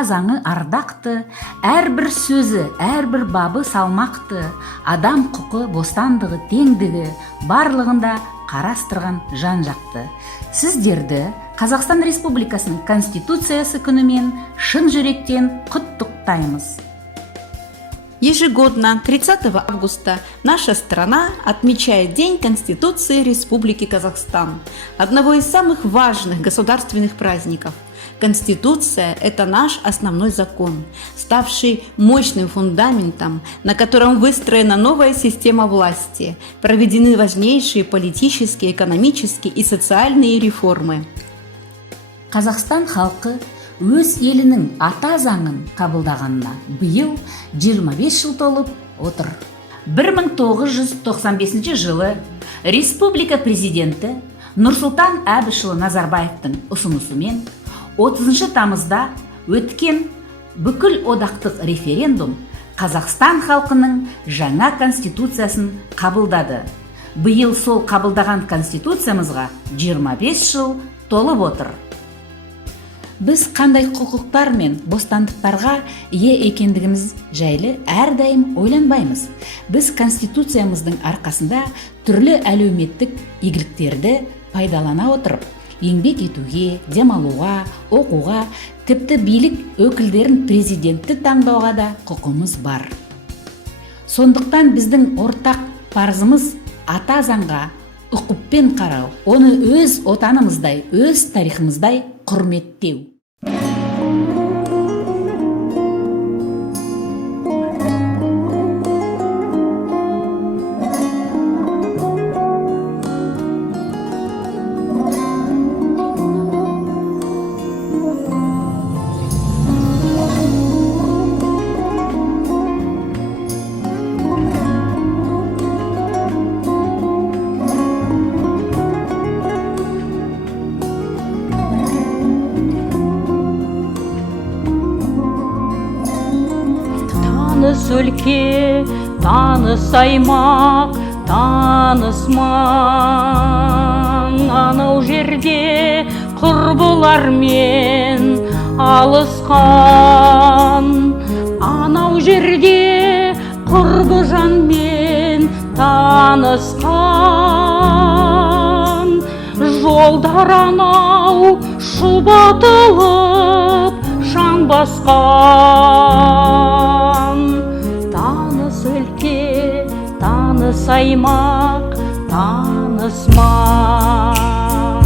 ата заңы ардақты, әрбір сөзі, әрбір бабы салмақты, адам құқы, бостандығы, теңдігі барлығында қарастырған жан-жақты. Сіздерді Қазақстан Республикасының Конституциясы күнімен шын жүректен құттықтаймыз. Ежегодно 30 августа наша страна отмечает День Конституции Республики Казахстан, одного из самых важных государственных праздников. Конституция – это наш основной закон, ставший мощным фундаментом, на котором выстроена новая система власти, проведены важнейшие политические, экономические и социальные реформы. Қазақстан халқы өз елінің ата заңын қабылдағанына биыл 25 жыл толып отыр. 1995 жылы республика президенті Нұрсұлтан Әбішұлы Назарбаевтың ұсынысымен 30 тамызда өткен бүкіл одақтық референдум Қазақстан халқының жаңа конституциясын қабылдады. Биыл сол қабылдаған конституциямызға 25 жыл толып отыр. Біз қандай құқықтар мен бостандықтарға ие екендігіміз жайлы әрдайым ойланбаймыз. Біз конституциямыздың арқасында түрлі әлеуметтік игіліктерді пайдалана отырып, еңбек етуге, демалуға, оқуға, тіпті билік өкілдерін президентті таңдауға да құқымыз бар. Сондықтан біздің ортақ парызымыз ата заңға ұқыппен қарау, оны өз отанымыздай, өз тарихымыздай құрметтеу. Таныс өлке, таныс аймақ, таныс маң. Анау жерде құрбылармен алысқан, анау жерде құрбы жанмен танысқан. Жолдар анау шұбатылып шаң басқан. Таныс өлке, таныс аймақ, таныс маң.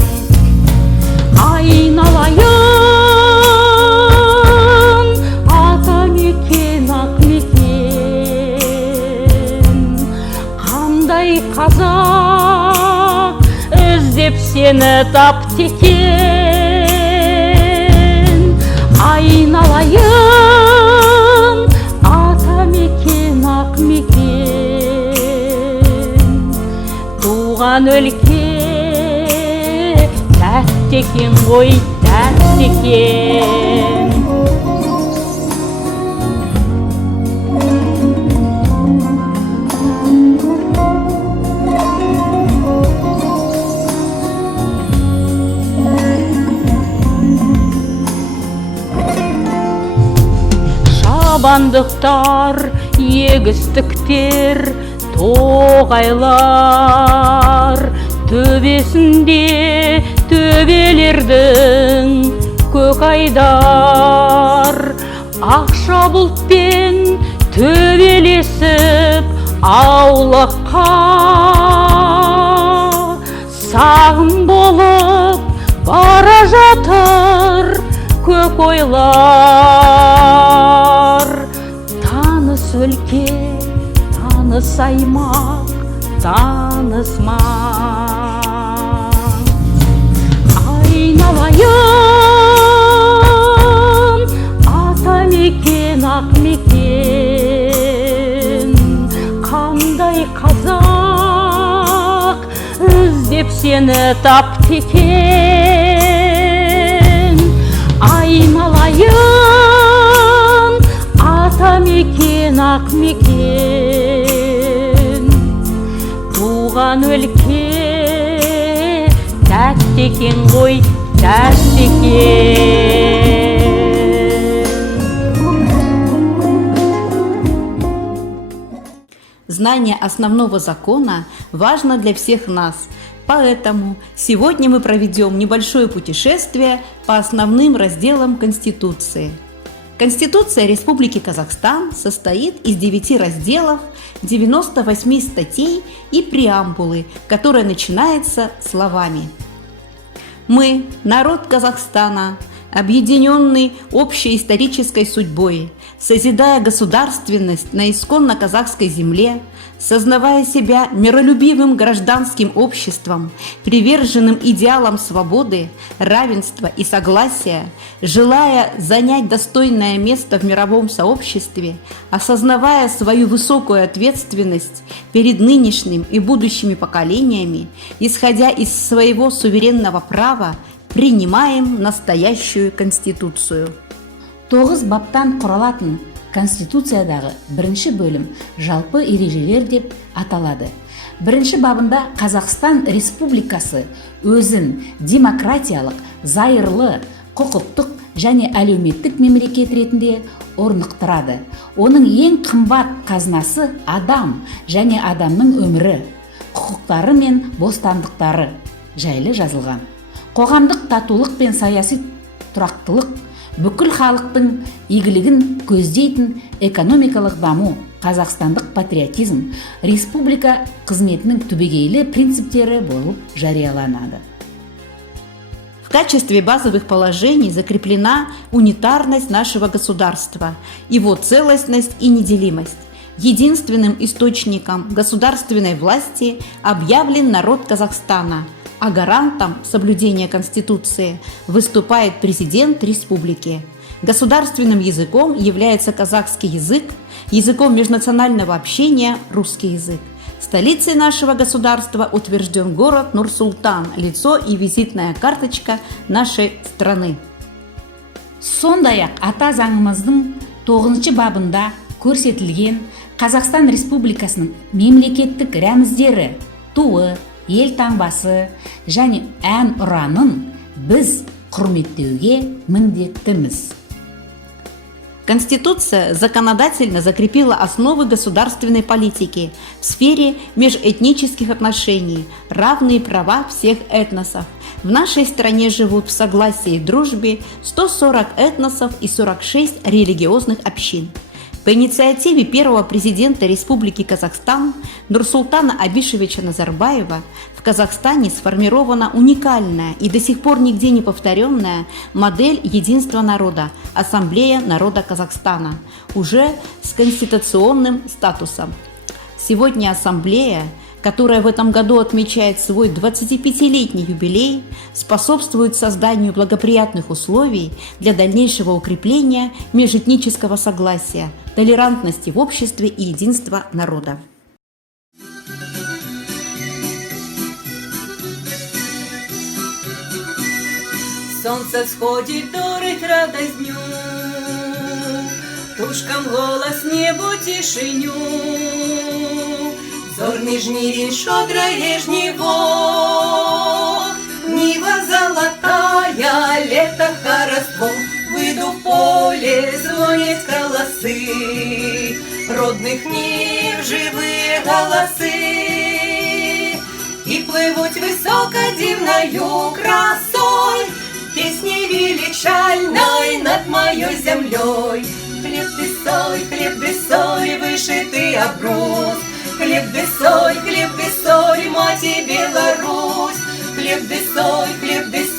Айналайын ата мекен, ақ мекен. Қандай қазақ іздеп сені тапты екен. Айналайын ата мекен, ақ мекен. Туған өлке тәтті екен ғой, тәтті екен. Шабандықтар, егістіктер, тоғайлар, төбесінде төбелердің көк айдар. Ақша бұлтпен төбелесіп аулаққа, сағым болып бара жатыр көк ойлар. Таныс өлке, таныс аймақ, таныс маң. Айналайын ата мекен, ақ мекен. Қандай қазақ іздеп сені тапты екен. Айналайын ата мекен, ақ мекен. Туған өлке тәтті екен ғой, тәтті екен. Знание основного закона важно для всех нас. Поэтому сегодня мы проведем небольшое путешествие по основным разделам Конституции. Конституция Республики Казахстан состоит из 9 разделов, 98 статей и преамбулы, которая начинается словами: «Мы, народ Казахстана, объединенный общей исторической судьбой, созидая государственность на исконно казахской земле, сознавая себя миролюбивым гражданским обществом, приверженным идеалам свободы, равенства и согласия, желая занять достойное место в мировом сообществе, осознавая свою высокую ответственность перед нынешним и будущими поколениями, исходя из своего суверенного права, принимаем настоящую Конституцию». 9 баптан құралатын Конституциядағы бірінші бөлім жалпы ережелер деп аталады. Бірінші бабында Қазақстан Республикасы өзін демократиялық, зайырлы, құқықтық және әлеуметтік мемлекет ретінде орнықтырады. Оның ең қымбат қазынасы адам және адамның өмірі, құқықтары мен бостандықтары жайлы жазылған. Қоғамдық татулық пен саяси тұрақтылық, бүкіл халықтың игілігін көздейтін экономикалық даму, қазақстандық патриотизм, республика қызметінің түбегейлі принциптері болып жарияланады. В качестве базовых положений закреплена унитарность нашего государства, его целостность и неделимость. Единственным источником государственной власти объявлен народ Казахстана, а гарантом соблюдения Конституции выступает президент республики. Государственным языком является казахский язык, языком межнационального общения – русский язык. Столицей нашего государства утвержден город Нур-Султан, лицо и визитная карточка нашей страны. Сондай-ақ ата заңымыздың 9 бабында көрсетілген Қазақстан Республикасының мемлекеттік рәміздері, туы, ел таңбасы және ән ұранын біз құрметтеуге міндеттіміз. Конституция законодательно закрепила основы государственной политики в сфере межэтнических отношений, равные права всех этносов. В нашей стране живут в согласии и дружбе 140 этносов и 46 религиозных общин. По инициативе первого президента Республики Казахстан Нурсултана Абишевича Назарбаева в Казахстане сформирована уникальная и до сих пор нигде не повторенная модель единства народа – Ассамблея народа Казахстана, уже с конституционным статусом. Сегодня Ассамблея, которая в этом году отмечает свой 25-летний юбилей, способствует созданию благоприятных условий для дальнейшего укрепления межэтнического согласия, толерантности в обществе и единства народа. Солнце всходит, дурит радость дню, тушкам голос небу тишиню. Зорний жнивень, шодрое жниво, Нива золотая, лето хароство. Выйду в поле, звонит колосы, Родных нив живые голосы. И плывут высоко дивною красой, Песней величальной над моей землей. Хлеб ты сой, вышитый обрус, Хлеб ты сой, мать Беларусь. Хлеб ты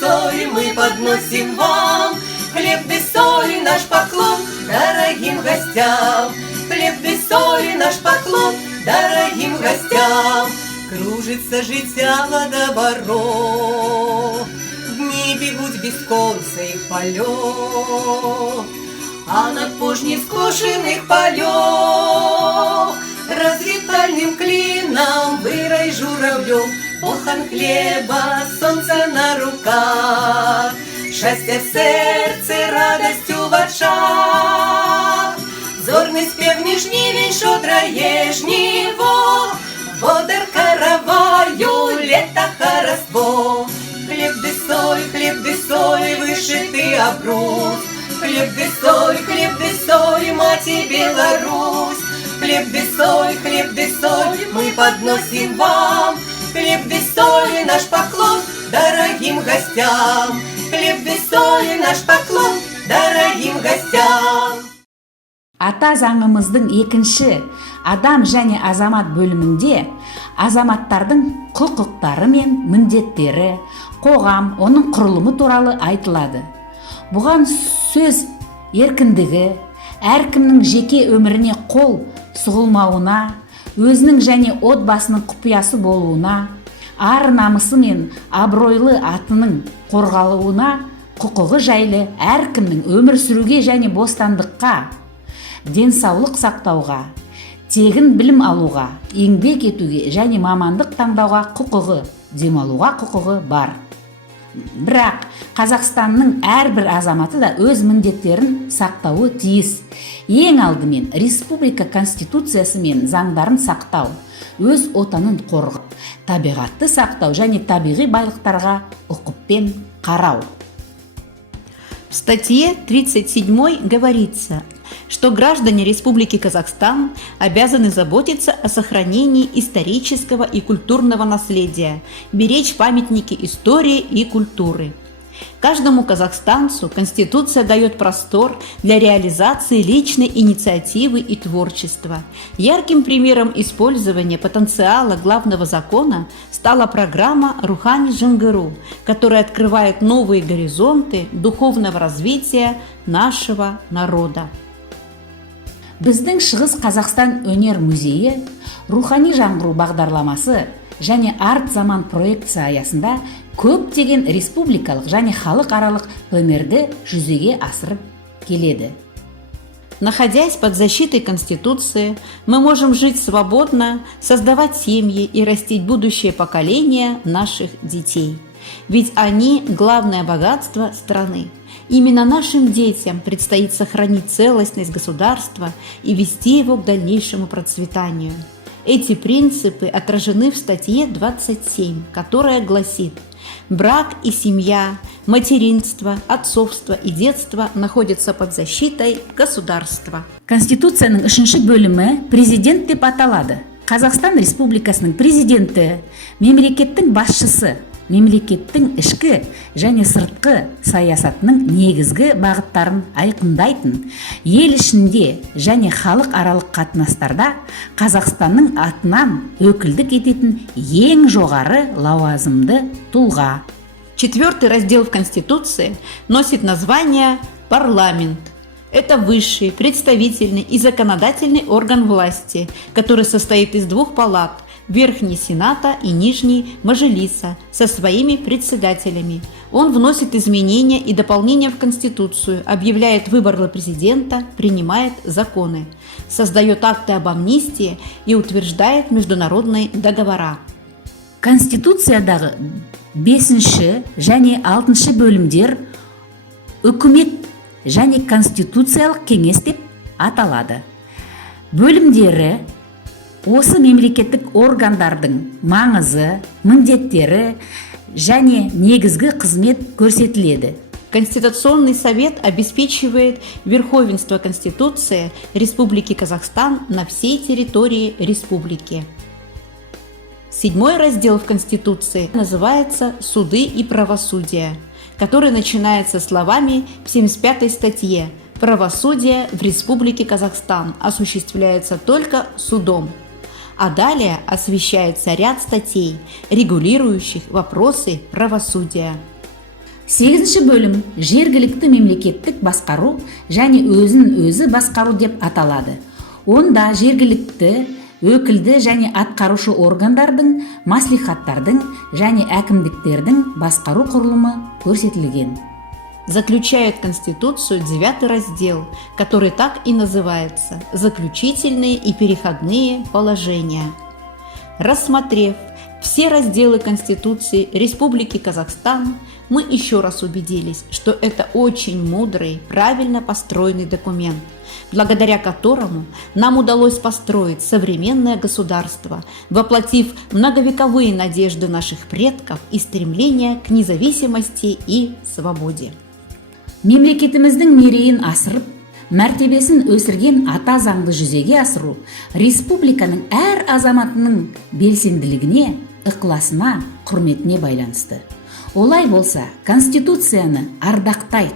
сой, мы подносим вам. Хлеб ты соль, наш поклон дорогим гостям. Хлеб ты соль, наш поклон дорогим гостям. Кружится життя водоворот, дни бегут без конца их полет, а над пожней скошенных полев развитальным клином вырой журавлев. Похан хлеба, солнце на руках, Счастье в серце, радостью в очах. Зорний спів ніжнівень, шодрає жніво, Водер караваю, лето хароство. Хлеб ты сой, вышитый обрус. Хлеб ты сой, мать Беларусь. Хлеб хлеб без соль мы подносим вам. Хлеб без соли наш поклон дорогим гостям. Хлеб без соли наш поклон дорогим гостям. Ата заңымыздың екінші адам және азамат бөлімінде азаматтардың құқықтары мен міндеттері, қоғам, оның құрылымы туралы айтылады. Бұған сөз еркіндігі, әркімнің жеке өміріне қол сұғылмауына, өзінің және отбасының құпиясы болуына, ар намысы мен абыройлы атының қорғалуына, құқығы жайлы әркімнің өмір сүруге және бостандыққа, денсаулық сақтауға, тегін білім алуға, еңбек етуге және мамандық таңдауға құқығы, демалуға құқығы бар. Бірақ Қазақстанның әрбір азаматы да өз міндеттерін сақтауы тиіс. Ең алдымен республика конституциясы мен заңдарын сақтау, өз отанын қорғау, табиғатты сақтау және табиғи байлықтарға ұқыппен қарау. В статье 37 говорится, что граждане Республики Казахстан обязаны заботиться о сохранении исторического и культурного наследия, беречь памятники истории и культуры. Каждому казахстанцу Конституция дает простор для реализации личной инициативы и творчества. Ярким примером использования потенциала главного закона стала программа «Рухани Жаңғыру», которая открывает новые горизонты духовного развития нашего народа. Біздің Шығыс Қазақстан өнер музейі «Рухани жаңғыру» бағдарламасы және арт заман проекция аясында көптеген республикалық және халықаралық пленерді жүзеге асырып келеді. Находясь под защитой Конституции, мы можем жить свободно, создавать семьи и растить будущее поколение наших детей. Ведь они – главное богатство страны. Именно нашим детям предстоит сохранить целостность государства и вести его к дальнейшему процветанию. Эти принципы отражены в статье 27, которая гласит: брак и семья, материнство, отцовство и детство находятся под защитой государства. Конституцияның 3-ші бөлімі президент деп аталады. Қазақстан Республикасының президенті, мемлекеттің басшысы, мемлекеттің ішкі және сыртқы саясатының негізгі бағыттарын айқындайтын, ел ішінде және халық аралық қатынастарда Қазақстанның атынан өкілдік ететін ең жоғары лауазымды тұлға. 4-й раздел в Конституции носит название «Парламент». Это высший, представительный и законодательный орган власти, который состоит из 2 палат – Верхний Сената и Нижний Мажилиса со своими председателями. Он вносит изменения и дополнения в Конституцию, объявляет выборы президента, принимает законы, создает акты об амнистии и утверждает международные договора. Конституциядағы 5-ші және 6-ші бөлімдер үкімет және конституциялық кеңес деп аталады. Бөлімдері осы мемлекеттік органдардың маңызы, міндеттері және негізгі қызмет көрсетіледі. Конституционный совет обеспечивает верховенство Конституции Республики Казахстан на всей территории республики. 7-й раздел в Конституции называется «Суды и правосудие», который начинается словами в 75-й статье: «Правосудие в Республике Казахстан осуществляется только судом». А далее освещается ряд статей, регулирующих вопросы правосудия. 8-ші бөлім жергілікті мемлекеттік басқару және өзін-өзі басқару деп аталады. Онда жергілікті, өкілді және атқарушы органдардың, маслихаттардың және әкімдіктердің басқару құрылымы көрсетілген. Заключает Конституцию 9-й раздел, который так и называется «Заключительные и переходные положения». Рассмотрев все разделы Конституции Республики Казахстан, мы еще раз убедились, что это очень мудрый, правильно построенный документ, благодаря которому нам удалось построить современное государство, воплотив многовековые надежды наших предков и стремление к независимости и свободе. Мемлекетіміздің мерейін асырып, мәртебесін өсірген ата заңды жүзеге асыру республиканың әр азаматының белсенділігіне, ықыласына, құрметіне байланысты. Олай болса, Конституцияны ардақтайық,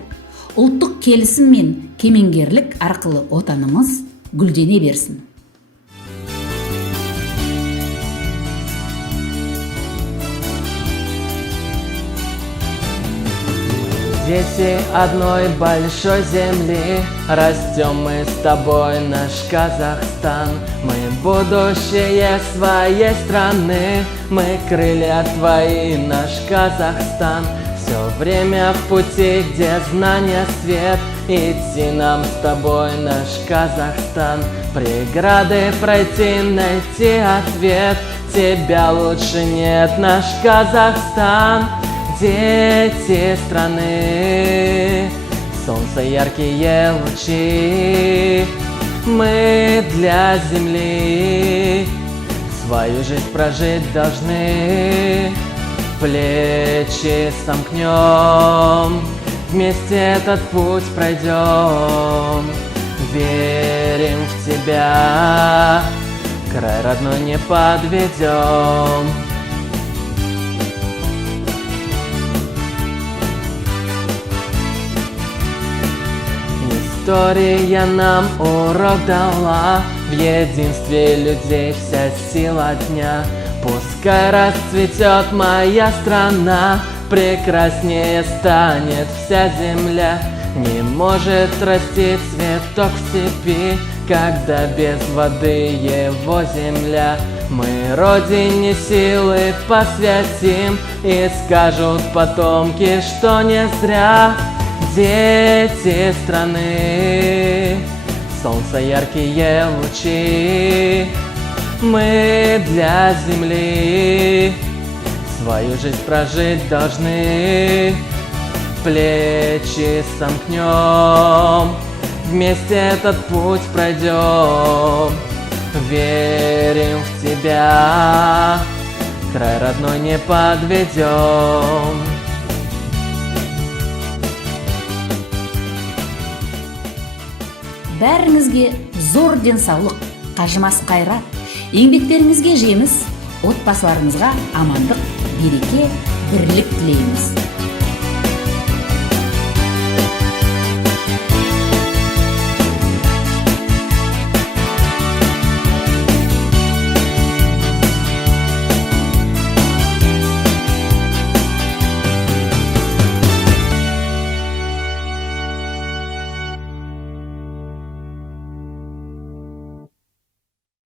ұлттық келісім мен кемеңгерлік арқылы отанымыз гүлдене берсін. Дети одной большой земли, растем мы с тобой, наш Казахстан. Мы будущее своей страны, мы крылья твои, наш Казахстан. Все время в пути, где знания свет, идти нам с тобой, наш Казахстан. Преграды пройти, найти ответ, тебя лучше нет, наш Казахстан. Дети страны, солнце яркие лучи, мы для земли свою жизнь прожить должны. Плечи сомкнем, вместе этот путь пройдем. Верим в тебя, край родной не подведем. История нам урок дала, в единстве людей вся сила дня. Пускай расцветет моя страна, прекраснее станет вся земля. Не может расти цветок в степи, когда без воды его земля. Мы родине силы посвятим, и скажут потомки, что не зря. Дети страны, солнце яркие лучи, мы для земли свою жизнь прожить должны. Плечи сомкнем, вместе этот путь пройдем. Верим в тебя, край родной не подведем. Бәріңізге зор денсаулық, қажымас қайрат, еңбектеріңізге жеміс, отбасыларыңызға амандық, береке, бірлік тілейміз.